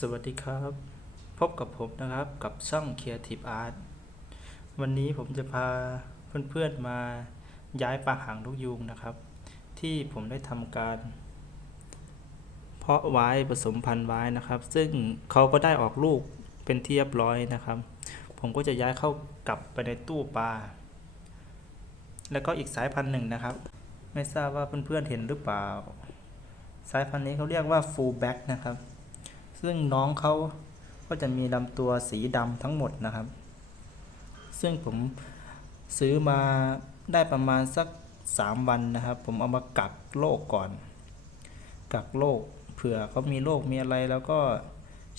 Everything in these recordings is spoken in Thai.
สวัสดีครับ พบกับผมนะครับกับช่อง Creative Art วันนี้ผมจะพาเพื่อนๆมาย้ายปลาหางนกยูงนะครับ ที่ผมได้ทำการ เพาะไว้ผสมพันธุ์ไว้นะครับ ซึ่งเขาก็ได้ออกลูกเป็นที่เรียบร้อยนะครับ ผมก็จะย้ายเข้ากลับไปในตู้ปลาแล้วก็อีกสายพันธุ์หนึ่งนะครับ ไม่ทราบว่าเพื่อนๆเห็นหรือเปล่า สายพันธุ์นี้เขาเรียกว่า fullback นะครับ ซึ่งน้องเขาก็จะมีลำตัวสีดำทั้งหมดนะครับ ซึ่งผมซื้อมาได้ประมาณสัก 3 วันนะครับ ผมเอามากักโรคก่อน กักโรคเผื่อเขามีโรคมีอะไรแล้วก็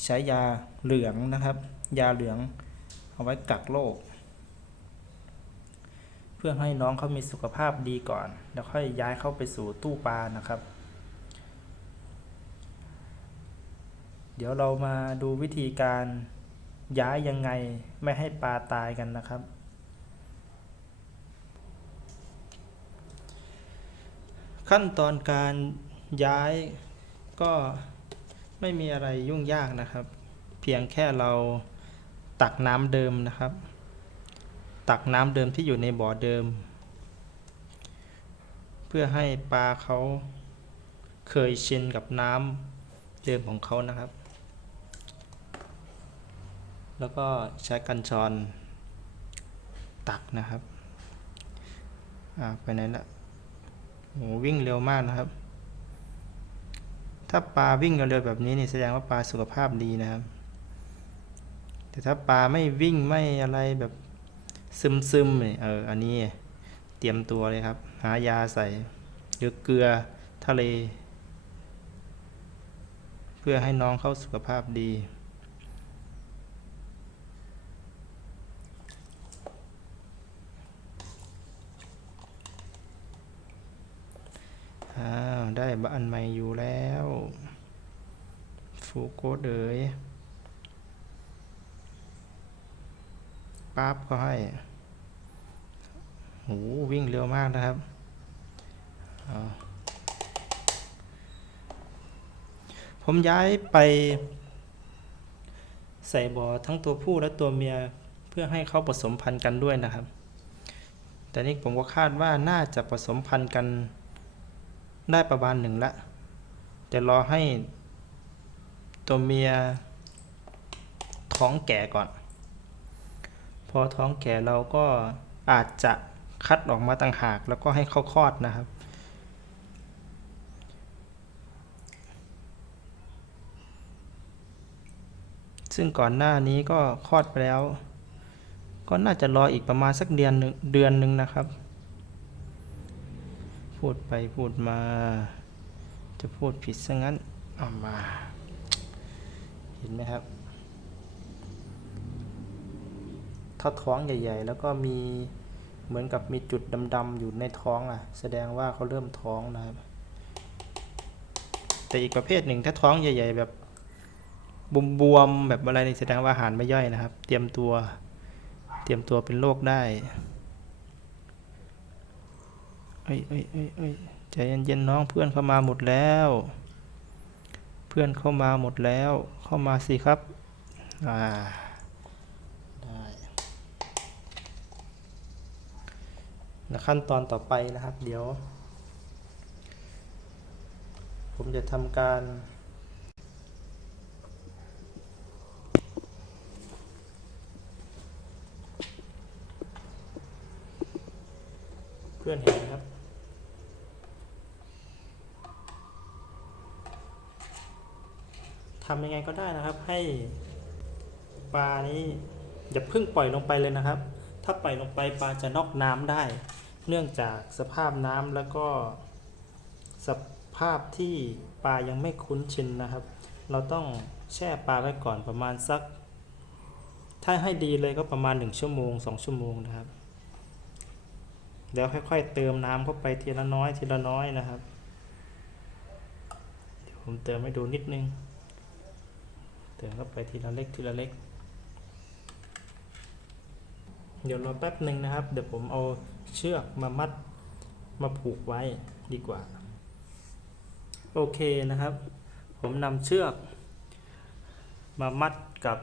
ใช้ยาเหลืองนะครับ ยาเหลืองเอาไว้กักโรคเพื่อให้น้องเขามีสุขภาพดีก่อน แล้วค่อยย้ายเข้าไปสู่ตู้ปลานะครับ เดี๋ยวเรามาดูวิธีการย้ายยังไงไม่ให้ปลาตายกันนะครับ ขั้นตอนการย้ายก็ไม่มีอะไรยุ่งยากนะครับ เพียงแค่เราตักน้ำเดิมนะครับ ตักน้ำเดิมที่อยู่ในบ่อเดิม เพื่อให้ปลาเขาเคยชินกับน้ำเดิมของเขานะครับ แล้วก็ใช้กันชอนตักนะครับอ่าไปไหนละโหวิ่งเร็วมากนะครับ ถ้าปลาวิ่งเร็วๆแบบนี้นี่แสดงว่าปลาสุขภาพดีนะครับ แต่ถ้าปลาไม่วิ่งไม่อะไรแบบซึมๆเนี่ยเอออันนี้เตรียมตัวเลยครับ หายาใส่หรือเกลือทะเล เพื่อให้น้องเข้าสุขภาพดี อ้าวได้บ้านใหม่อยู่แล้วฟูโกดเอ๋ยปั๊บก็ให้โหวิ่งเร็วมากนะครับผมย้ายไป ใส่บ่อทั้งตัวผู้และตัวเมียเพื่อให้เขาผสมพันธุ์กันด้วยนะครับ แต่นี่ผมก็คาดว่าน่าจะผสมพันธุ์กัน ได้ประมาณหนึ่งละจะรอให้ตัวเมียท้องแก่ก่อน พอท้องแก่เราก็อาจจะคัดออกมาต่างหากแล้วก็ให้เขาคลอดนะครับ ซึ่งก่อนหน้านี้ก็คลอดไปแล้ว ก็น่าจะรออีกประมาณสักเดือนหนึ่งเดือนหนึ่งนะครับ พูดไปพูดมา จะพูดผิดซะงั้นเอามา เห็นไหมครับถ้าท้องใหญ่ ๆ แล้วก็มีเหมือนกับมีจุดดำๆอยู่ในท้องอะ แสดงว่าเขาเริ่มท้องนะครับแต่อีกประเภทหนึ่งถ้าท้องใหญ่ ๆ แบบบวมๆแบบอะไรนี่แสดงว่าอาหารไม่ย่อยนะครับ เตรียมตัว เตรียมตัวเป็นโรคได้ เอ้ยเอ้ยเอ้ยเอ้ยใจเย็นๆน้องเพื่อนเข้ามาหมดแล้ว เพื่อนเข้ามาหมดแล้ว เข้ามาสิครับ อ่า ได้และขั้นตอนต่อไปนะครับ เดี๋ยว ผมจะทำการ เพื่อนเห็นไหมครับ ทำ ยังไงก็ได้นะครับ ให้ปลานี้อย่าเพิ่งปล่อยลงไปเลยนะครับ ถ้าปล่อยลงไปปลาจะนอกน้ำได้ เนื่องจากสภาพน้ำแล้วก็สภาพที่ปลายังไม่คุ้นชินนะครับ เราต้องแช่ปลาไว้ก่อนประมาณสัก ถ้าให้ดีเลยก็ประมาณ 1 ชั่วโมง 2 ชั่วโมงนะครับแล้วค่อยๆ เติมน้ำเข้าไปทีละน้อยทีละน้อยนะครับ เดี๋ยวผมเติมให้ดูนิดนึง เติมเข้าไปทีละเล็กทีละเล็ก เดี๋ยวรอแป๊บหนึ่งนะครับ เดี๋ยวผมเอาเชือกมามัดมาผูกไว้ดีกว่า โอเคนะครับ ผมนำเชือก มามัดกับ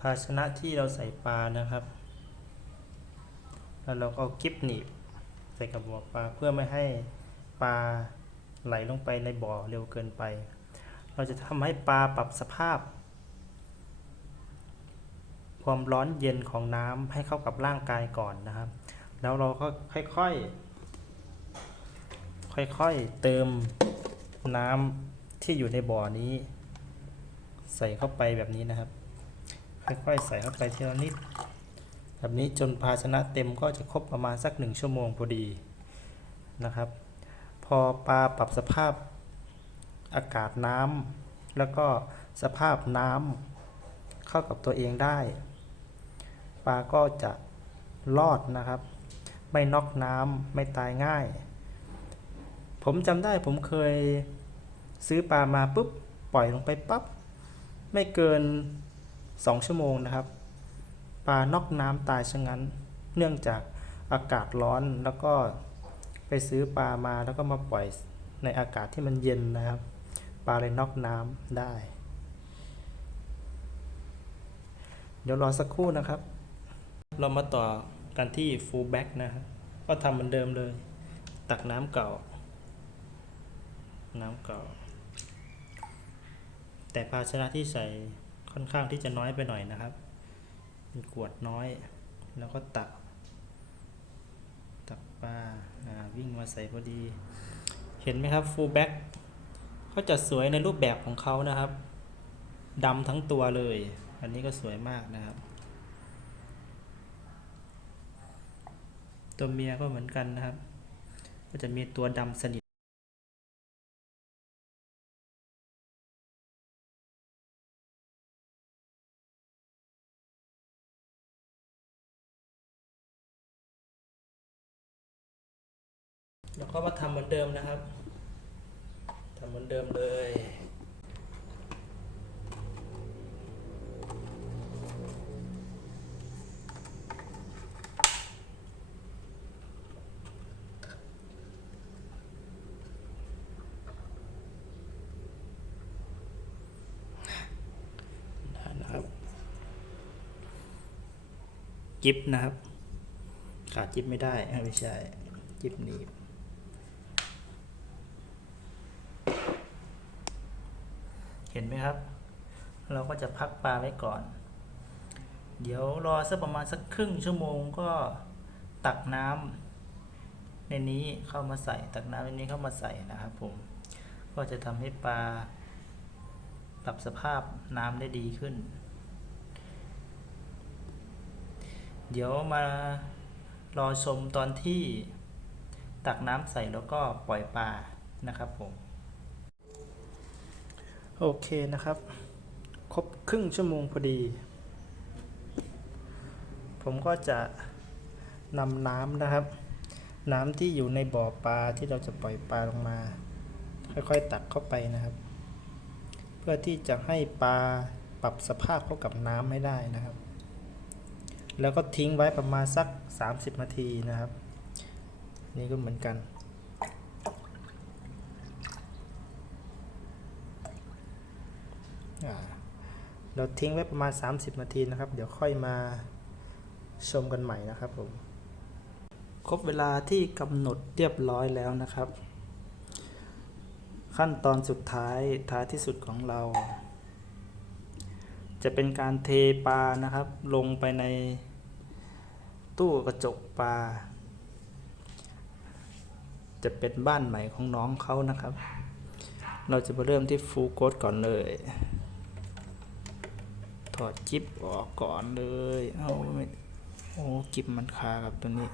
ภาชนะที่เราใส่ปลานะครับ แล้วเราก็เอากิ๊บหนีบใส่กับบ่อปลาเพื่อไม่ให้ปลาไหลลงไปในบ่อเร็วเกินไป เราจะทำให้ปลาปรับสภาพ ความร้อนเย็นของน้ำให้เข้ากับร่างกายก่อนนะครับ แล้วเราก็ค่อยๆ ค่อยๆ เติมน้ำที่อยู่ในบ่อนี้ ใส่เข้าไปแบบนี้นะครับ ค่อยๆ ใส่เข้าไปทีละนิด แบบนี้จนภาชนะเต็มก็จะครบประมาณสักหนึ่งชั่วโมงพอดีนะครับ พอปลาปรับสภาพ อากาศน้ำแล้วก็สภาพน้ำเข้ากับตัวเองได้ ปลาก็จะรอดนะครับ ไม่น็อกน้ำไม่ตายง่าย ผมจำได้ผมเคยซื้อปลามาปุ๊บปล่อยลงไปปั๊บไม่เกิน 2 ชั่วโมงนะครับ ปลาน็อกน้ำตายซะงั้น เนื่องจากอากาศร้อนแล้วก็ไปซื้อปลามาแล้วก็มาปล่อยในอากาศที่มันเย็นนะครับ ปลาเลยน็อกน้ำได้ เดี๋ยวรอสักครู่นะครับ เรามาต่อกันที่ full back นะครับก็ทำเหมือนเดิมเลย ตักน้ำเก่า น้ำเก่า แต่ภาชนะที่ใส่ค่อนข้างที่จะน้อยไปหน่อยนะครับเป็นขวดน้อย แล้วก็ตัก ตักปลาวิ่งมาใส่พอดี เห็นไหมครับ full back เขาจะสวยในรูปแบบของเขานะครับดำทั้งตัวเลย อันนี้ก็สวยมากนะครับ ตัวเมียก็เหมือนกันนะครับ ก็จะมีตัวดำสนิทแล้วก็มาทำเหมือนเดิมนะครับ เหมือนเดิมเลยนะครับจิบนะครับ ขาดจิบไม่ได้ไม่ใช่ จิบหนีบ เห็นไหมครับ เราก็จะพักปลาไว้ก่อน เดี๋ยวรอสักประมาณสักครึ่งชั่วโมงก็ตักน้ำในนี้เข้ามาใส่ตักน้ำในนี้เข้ามาใส่นะครับผมก็จะทำให้ปลาปรับสภาพน้ำได้ดีขึ้น เดี๋ยวมารอชมตอนที่ตักน้ำใส่แล้วก็ปล่อยปลานะครับผม โอเคนะครับ ครบครึ่งชั่วโมงพอดี ผมก็จะนำน้ำนะครับ น้ำที่อยู่ในบ่อปลาที่เราจะปล่อยปลาลงมา ค่อยๆตักเข้าไปนะครับ เพื่อที่จะให้ปลาปรับสภาพเข้ากับน้ำให้ได้นะครับ แล้วก็ทิ้งไว้ประมาณสัก 30 นาทีนะครับ นี่ก็เหมือนกัน เราทิ้งไว้ประมาณ 30 นาทีนะครับ เดี๋ยวค่อยมาชมกันใหม่นะครับผม ครบเวลาที่กำหนดเรียบร้อยแล้วนะครับ ขั้นตอนสุดท้ายท้ายที่สุดของเรา จะเป็นการเทปลานะครับ ลงไปในตู้กระจกปลา จะเป็นบ้านใหม่ของน้องเขานะครับ เราจะมาเริ่มที่ฟูโกดก่อนเลย ถอดจิ๊บออกก่อนเลยเอาไม่โอ้จิ๊บมันคากับตัวนี้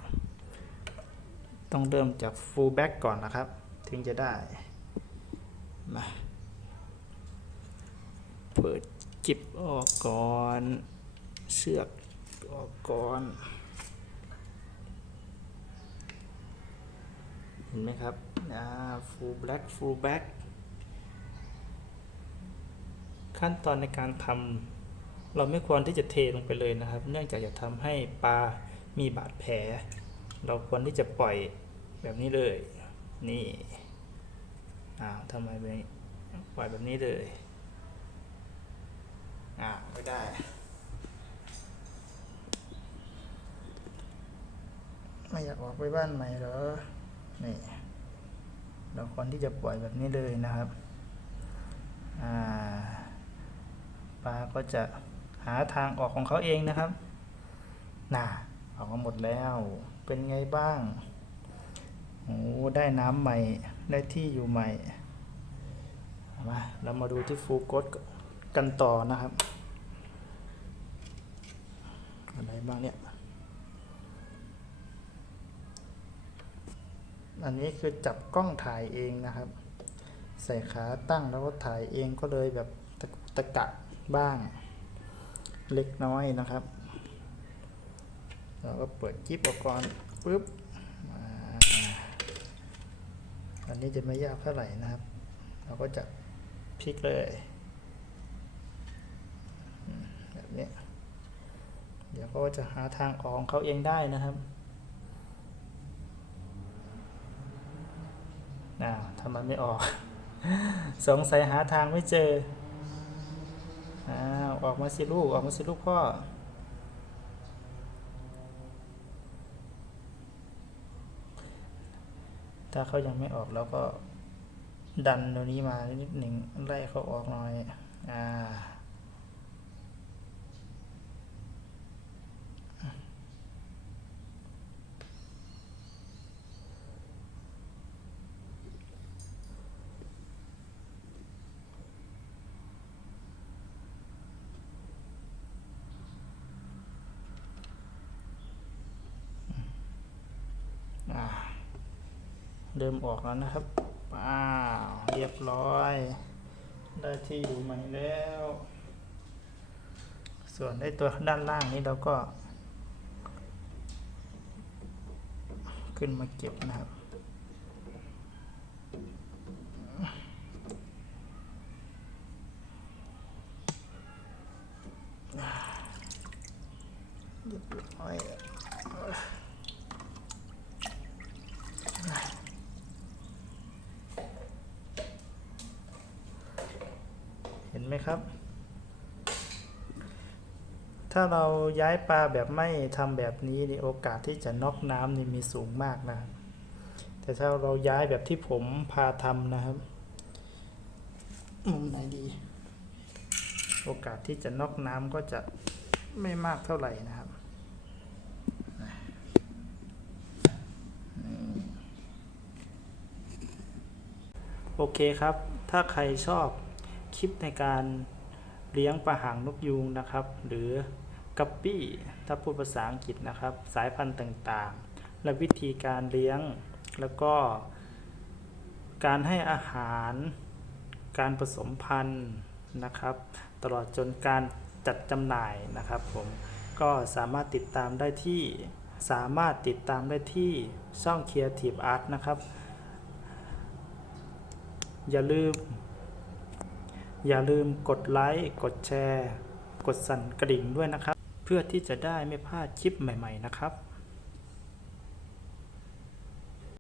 ต้องเริ่มจากฟูลแบ็กก่อนนะครับ ถึงจะได้ มาเปิดจิ๊บออกก่อนเชือกออกก่อนเห็นไหมครับ อ่า full black full back ขั้นตอนในการทำ เราไม่ควรที่จะเทลงไปเลยนะครับ เนื่องจากจะทำให้ปลามีบาดแผล เราควรที่จะปล่อยแบบนี้เลย นี่อ้าวทำไมไปล่อยแบบนี้เลยอ่าไม่ได้ไม่อยากออกไปบ้านใหม่เหรอ นี่ เราควรที่จะปล่อยแบบนี้เลยนะครับ อ่า ปลาก็จะ หาทางออกของเขาเองนะครับน่ะออกมาหมดแล้วเป็นไงบ้างโอ้ได้น้ำใหม่ได้ที่อยู่ใหม่มาเรามาดูที่ฟูกดกันต่อนะครับอะไรบ้างเนี่ย อันนี้คือจับกล้องถ่ายเองนะครับ ใส่ขาตั้งแล้วก็ถ่ายเองก็เลยแบบตะตะกะบ้าง เล็กน้อยนะครับ เราก็เปิดจิ๊บออกก่อนปุ๊บอันนี้จะไม่ยากเท่าไหร่นะครับ เราก็จะพลิกเลยแบบนี้เดี๋ยวเขาก็จะหาทางออกของเขาเองได้นะครับอ้าทำไมไม่ออก สงสัยหาทางไม่เจอ อ้าวออกมาสิลูก ออกมาสิลูกพ่อ ถ้าเขายังไม่ออกเราก็ดันตัวนี้มานิดหนึ่งไล่เขาออกหน่อย อ่า เดิมออกแล้วนะครับอ้าวเรียบร้อย ได้ที่อยู่ใหม่แล้ว ส่วนไอ้ตัวด้านล่างนี้เราก็ ขึ้นมาเก็บนะครับ เรียบร้อย เห็น ไหมครับ ถ้าเราย้ายปลาแบบไม่ทำแบบนี้นี่โอกาสที่จะน็อกน้ำนี่มีสูงมากนะครับ แต่ถ้าเราย้ายแบบที่ผมพาทำนะครับมุมไหนดี โอกาสที่จะน็อกน้ำก็จะไม่มากเท่าไหร่นะครับโอเคครับ ถ้าใครชอบ คลิปในการเลี้ยงปลาหางนกยูงนะครับ หรือกัปปี้ถ้าพูดภาษาอังกฤษนะครับ สายพันธุ์ต่างๆ และวิธีการเลี้ยงแล้วก็ การให้อาหาร การผสมพันธุ์นะครับ ตลอดจนการจัดจำหน่ายนะครับผมก็สามารถติดตามได้ที่สามารถติดตามได้ที่ช่อง Creative Art นะครับ อย่าลืม อย่าลืมกดไลค์กดแชร์ กดสั่นกระดิ่งด้วยนะครับ เพื่อที่จะได้ไม่พลาดคลิปใหม่ ๆ นะครับ